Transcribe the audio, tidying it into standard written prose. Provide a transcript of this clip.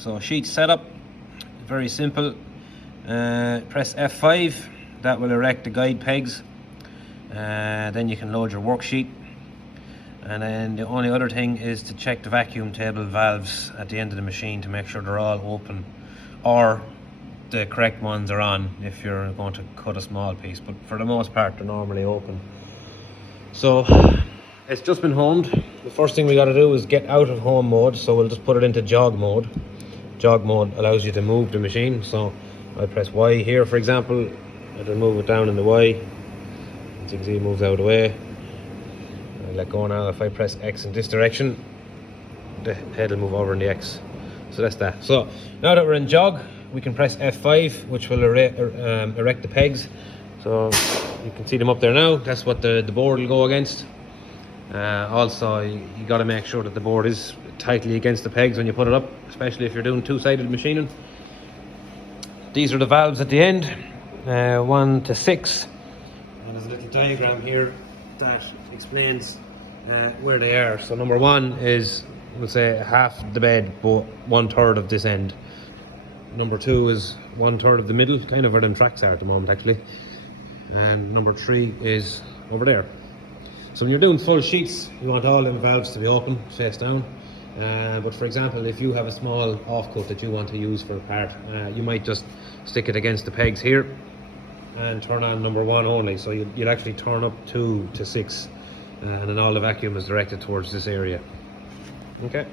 So sheet setup, very simple. Press F5, that will erect the guide pegs. Then you can load your worksheet. And then the only other thing is to check the vacuum table valves at the end of the machine to make sure they're all open, or the correct ones are on if you're going to cut a small piece, but for the most part they're normally open. So it's just been homed. The first thing we got to do is get out of home mode, so we'll just put it into jog mode. Jog mode allows you to move the machine, so I press Y here, for example. It'll move it down in the Y. As you can see, it moves out of the way. I let go now. If I press X in this direction, the head will move over in the X. So that's that. So now that we're in jog, we can press F5, which will erect the pegs. So you can see them up there now. That's what the board will go against. Also, you got to make sure that the board is tightly against the pegs when you put it up, especially if you're doing two-sided machining. These are the valves at the end, 1 to 6. And there's a little diagram here that explains where they are. So number 1 is, we'll say, half the bed, but 1/3 of this end. Number 2 is 1/3 of the middle, kind of where them tracks are at the moment actually. And number 3 is over there. So when you're doing full sheets, you want all them valves to be open, face down. But for example, if you have a small offcut that you want to use for a part, you might just stick it against the pegs here and turn on number 1 only. So you'd actually turn up 2 to 6, and then all the vacuum is directed towards this area. Okay.